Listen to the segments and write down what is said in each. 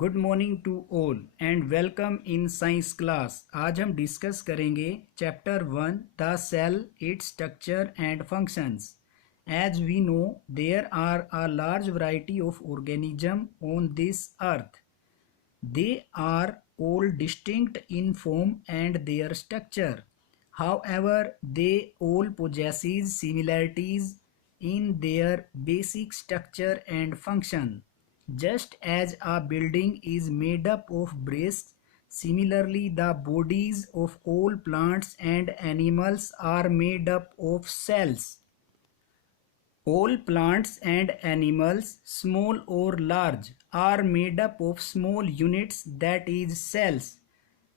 Good morning to all and welcome in science class. आज हम discuss करेंगे chapter 1 the cell, its structure and functions. As we know there are a large variety of organism on this earth. They are all distinct in form and their structure. However, they all possesses similarities in their basic structure and function. Just as a building is made up of bricks, similarly the bodies of all plants and animals are made up of cells. All plants and animals, small or large, are made up of small units, that is cells.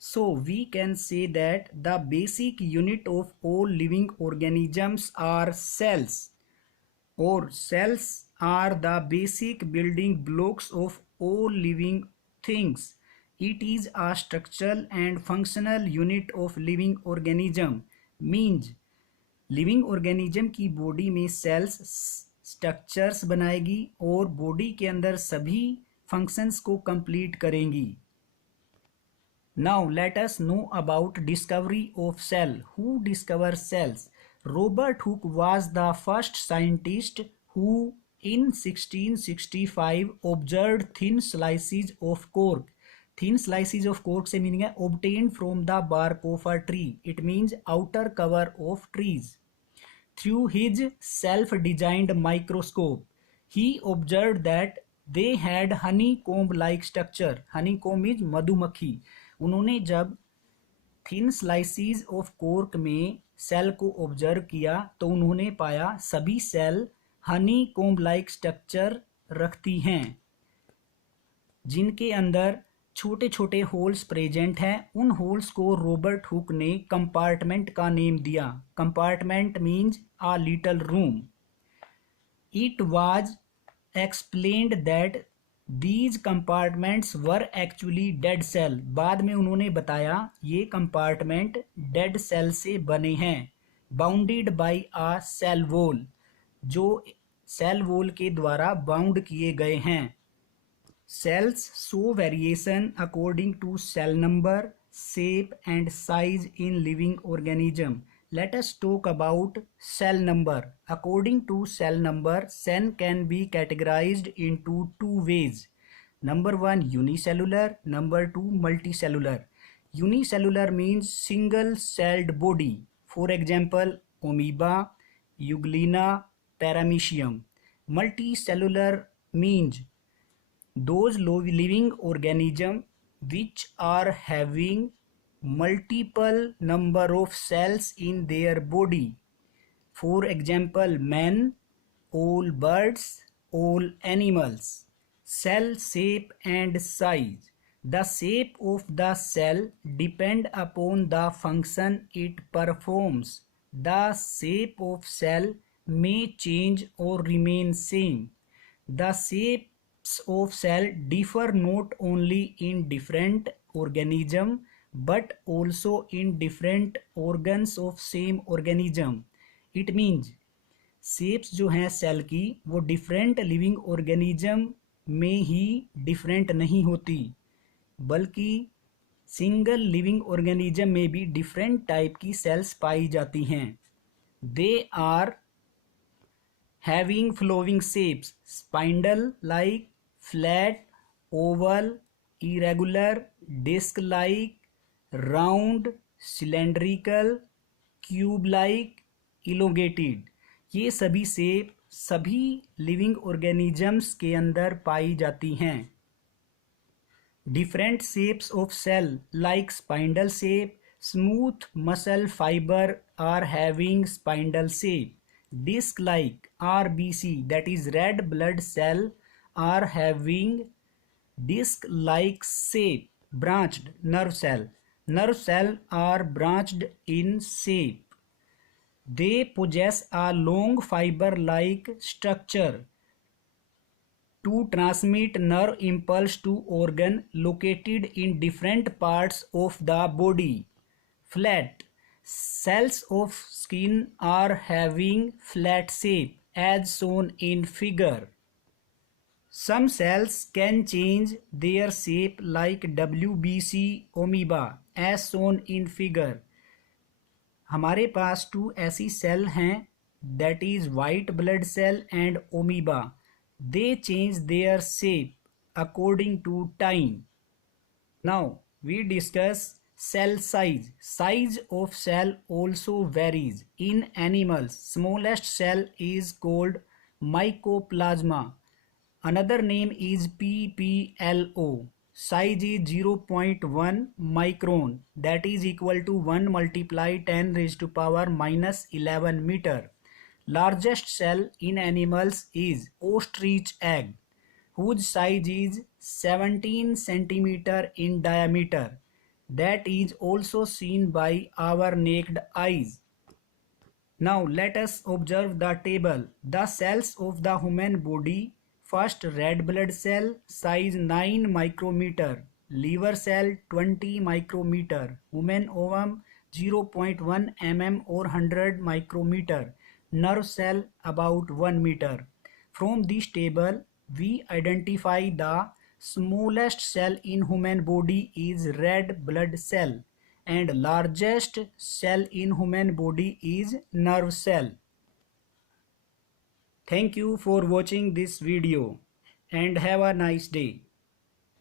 So we can say that the basic unit of all living organisms are cells, or cells are the basic building blocks of all living things. It is a structural and functional unit of living organism, means living organism की body में sales structures बनाएगी और body के अंदर सभी functions को complete करेंगी। Now let us know about discovery of cell. Who discover cells? Robert Hooke was the first scientist who in 1665 observed thin slices of cork. Thin slices of cork से meaning है obtained from the bark of a tree. It means outer cover of trees. Through his self-designed microscope, he observed that they had honeycomb-like structure. Honeycomb means मधुमक्खी. उन्होंने जब thin slices of cork में cell को observe किया तो उन्होंने पाया सभी cell honeycomb like structure रखती हैं, जिनके अंदर छोटे छोटे होल्स प्रेजेंट हैं। उन होल्स को रॉबर्ट हुक ने कंपार्टमेंट का नेम दिया। Compartment means a little room. It was explained that these compartments were actually dead cell. बाद में उन्होंने बताया ये कंपार्टमेंट डेड सेल से बने हैं। Bounded by a cell wall, जो सेल वॉल के द्वारा बाउंड किए गए हैं। Cells show variation according to cell number, shape and size in living organism. Let us talk about cell number. According to cell number, cell can be categorized into two ways. Number 1 unicellular, number 2 multicellular. Unicellular means single celled body. For example, amoeba, euglena, paramecium. Multicellular means those living organisms which are having multiple number of cells in their body. For example, men, all birds, all animals. Cell shape and size. The shape of the cell depend upon the function it performs. The shape of cell may change or remain same. The shape of cell differ not only in different organism but also in different organs of same organism. It means shapes जो हैं cell की वो different living organism में ही different नहीं होती, बल्कि single living organism में भी डिफरेंट टाइप की सेल्स पाई जाती हैं। They are having flowing shapes: spindle like, flat, oval, irregular, disc like, round, cylindrical, cube like, elongated. ये सभी शेप सभी लिविंग ऑर्गेनिजम्स के अंदर पाई जाती हैं। Different shapes of cell like spindle shape, smooth muscle fiber are having spindle shape. Disc like RBC, that is red blood cell, are having disc like shape. Branched nerve cell. Nerve cell are branched in shape. They possess a long fiber like structure to transmit nerve impulse to organ located in different parts of the body. Flat cells of skin are having flat shape as shown in figure. Some cells can change their shape like WBC amoeba as shown in figure. हमारे पास 2 ऐसी cell हैं, that is white blood cell and amoeba. They change their shape according to time. Now we discuss cell size. Size of cell also varies. In animals, smallest cell is called mycoplasma. Another name is PPLO. Size is 0.1 micron, that is equal to 1 multiply 10 raised to power minus 11 meter. Largest cell in animals is ostrich egg, whose size is 17 centimeter in diameter. That is also seen by our naked eyes. Now let us observe the table. The cells of the human body. First, red blood cell, size 9 micrometer. Liver cell 20 micrometer. Human ovum 0.1 mm or 100 micrometer. Nerve cell about 1 meter. From this table, we identify the smallest cell in human body is red blood cell, and largest cell in human body is nerve cell. Thank you for watching this video and have a nice day.